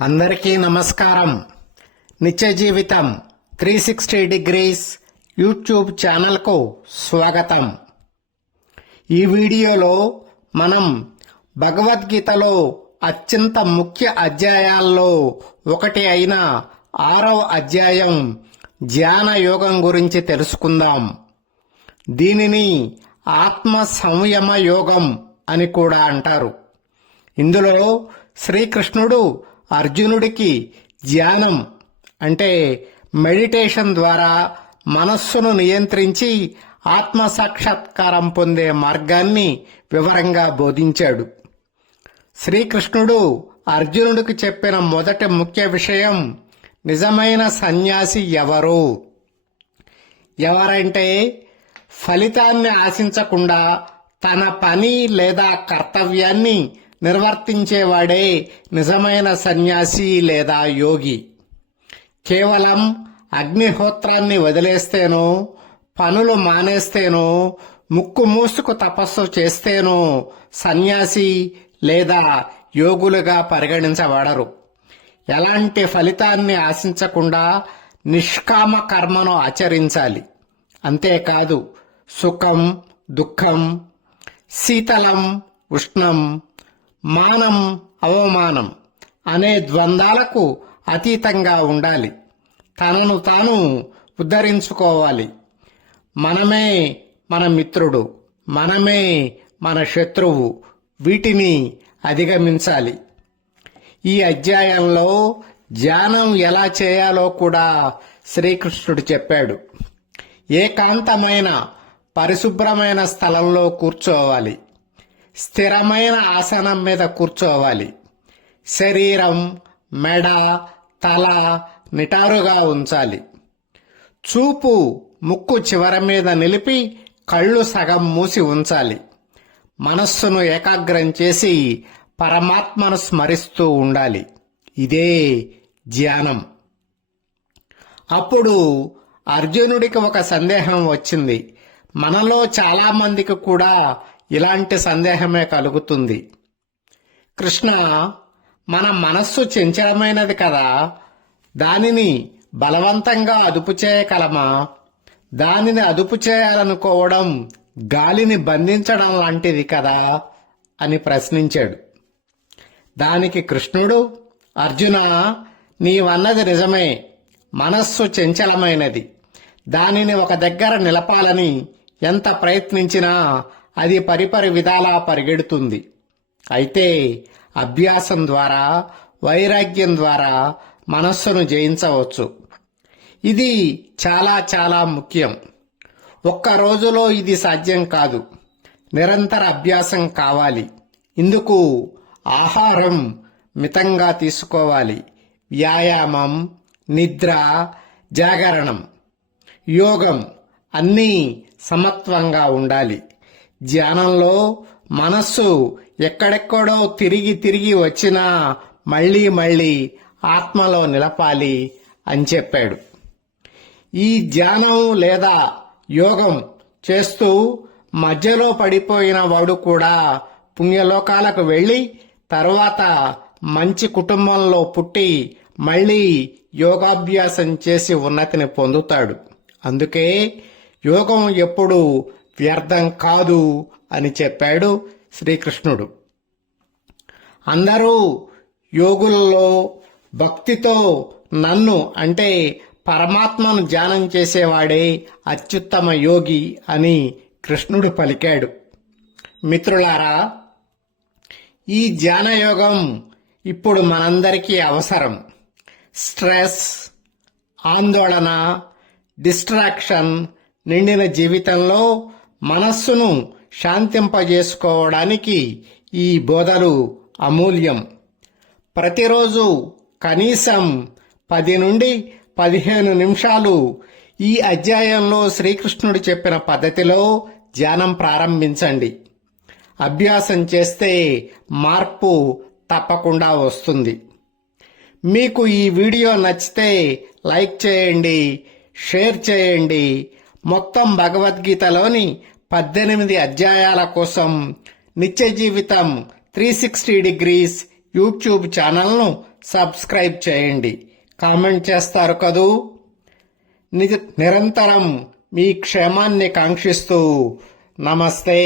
అందరికీ నమస్కారం. నిత్య జీవితం 360 డిగ్రీస్ యూట్యూబ్ ఛానల్కు స్వాగతం. ఈ వీడియోలో మనం భగవద్గీతలో అత్యంత ముఖ్య అధ్యాయాల్లో ఒకటి అయిన 6వ అధ్యాయం ధ్యాన యోగం గురించి తెలుసుకుందాం. దీనిని ఆత్మ సంయమ యోగం అని కూడా అంటారు. ఇందులో శ్రీకృష్ణుడు అర్జునుడికి ధ్యానం అంటే మెడిటేషన్ ద్వారా మనస్సును నియంత్రించి ఆత్మ సాక్షాత్కారం పొందే మార్గాన్ని వివరంగా బోధించాడు. శ్రీకృష్ణుడు అర్జునుడికి చెప్పిన మొదటి ముఖ్య విషయం నిజమైన సన్యాసి ఎవరంటే ఫలితాన్ని ఆశించకుండా తన పని లేదా కర్తవ్యాన్ని నిర్వర్తించేవాడే నిజమైన సన్యాసి లేదా యోగి. కేవలం అగ్నిహోత్రాన్ని వదిలేస్తేనో, పనులు మానేస్తేనో, ముక్కు మూసుకు తపస్సు చేస్తేనో సన్యాసి లేదా యోగులుగా పరిగణించబడరు. ఎలాంటి ఫలితాన్ని ఆశించకుండా నిష్కామ కర్మను ఆచరించాలి. అంతేకాదు సుఖం, దుఃఖం, శీతలం, ఉష్ణం, మానం, అవమానం అనే ద్వంద్వాలకు అతీతంగా ఉండాలి. తనను తాను ఉద్ధరించుకోవాలి. మనమే మన మిత్రుడు, మనమే మన శత్రువు. వీటిని అధిగమించాలి. ఈ అధ్యాయంలో ధ్యానం ఎలా చేయాలో కూడా శ్రీకృష్ణుడు చెప్పాడు. ఏకాంతమైన పరిశుభ్రమైన స్థలంలో కూర్చోవాలి. స్థిరమైన ఆసనం మీద కూర్చోవాలి. శరీరం, మెడ, తల నిటారుగా ఉంచాలి. చూపు ముక్కు చివర మీద నిలిపి కళ్ళు సగం మూసి ఉంచాలి. మనస్సును ఏకాగ్రం చేసి పరమాత్మను స్మరిస్తూ ఉండాలి. ఇదే ధ్యానం. అప్పుడు అర్జునుడికి ఒక సందేహం వచ్చింది. మనలో చాలా మందికి కూడా ఇలాంటి సందేహమే కలుగుతుంది. కృష్ణ, మన మనస్సు చంచలమైనది కదా, దానిని బలవంతంగా అదుపు చేయగలమా? దానిని అదుపు చేయాలనుకోవడం గాలిని బంధించడం లాంటిది కదా అని ప్రశ్నించాడు. దానికి కృష్ణుడు, అర్జున, నీవన్నది నిజమే. మనస్సు చంచలమైనది. దానిని ఒక దగ్గర నిలపాలని ఎంత ప్రయత్నించినా అది పరిపరి విధాలా పరిగెడుతుంది. అయితే అభ్యాసం ద్వారా, వైరాగ్యం ద్వారా మనస్సును జయించవచ్చు. ఇది చాలా చాలా ముఖ్యం. ఒక్క రోజులో ఇది సాధ్యం కాదు. నిరంతర అభ్యాసం కావాలి. ఇందుకు ఆహారం మితంగా తీసుకోవాలి. వ్యాయామం, నిద్ర, జాగరణం, యోగం అన్నీ సమత్వంగా ఉండాలి. ధ్యానంలో మనస్సు ఎక్కడెక్కడో తిరిగి తిరిగి వచ్చినా మళ్లీ మళ్లీ ఆత్మలో నిలపాలి అని చెప్పాడు. ఈ ధ్యానం లేదా యోగం చేస్తూ మధ్యలో పడిపోయిన వాడు కూడా పుణ్యలోకాలకు వెళ్ళి తరువాత మంచి కుటుంబంలో పుట్టి మళ్లీ యోగాభ్యాసం చేసి ఉన్నతిని పొందుతాడు. అందుకే యోగం ఎప్పుడు వ్యర్థం కాదు అని చెప్పాడు శ్రీకృష్ణుడు. అందరూ యోగులలో భక్తితో నన్ను అంటే పరమాత్మను ధ్యానం చేసేవాడే అత్యుత్తమ యోగి అని కృష్ణుడు పలికాడు. మిత్రులారా, ఈ ధ్యాన యోగం ఇప్పుడు మనందరికీ అవసరం. స్ట్రెస్, ఆందోళన, డిస్ట్రాక్షన్ నిండిన జీవితంలో మనస్సును శాంతింపజేసుకోవడానికి ఈ బోధలు అమూల్యం. ప్రతిరోజు కనీసం 10 నుండి 15 నిమిషాలు ఈ అధ్యాయంలో శ్రీకృష్ణుడు చెప్పిన పద్ధతిలో ధ్యానం ప్రారంభించండి. అభ్యాసం చేస్తే మార్పు తప్పకుండా వస్తుంది. మీకు ఈ వీడియో నచ్చితే లైక్ చేయండి, షేర్ చేయండి. మొత్తం భగవద్గీతలోని 18 అధ్యాయాల కోసం నిత్య జీవితం 360 డిగ్రీస్ యూట్యూబ్ ఛానల్ను సబ్స్క్రైబ్ చేయండి. కామెంట్ చేస్తారు కదూ. నిరంతరం మీ క్షేమాన్ని కాంక్షిస్తూ నమస్తే.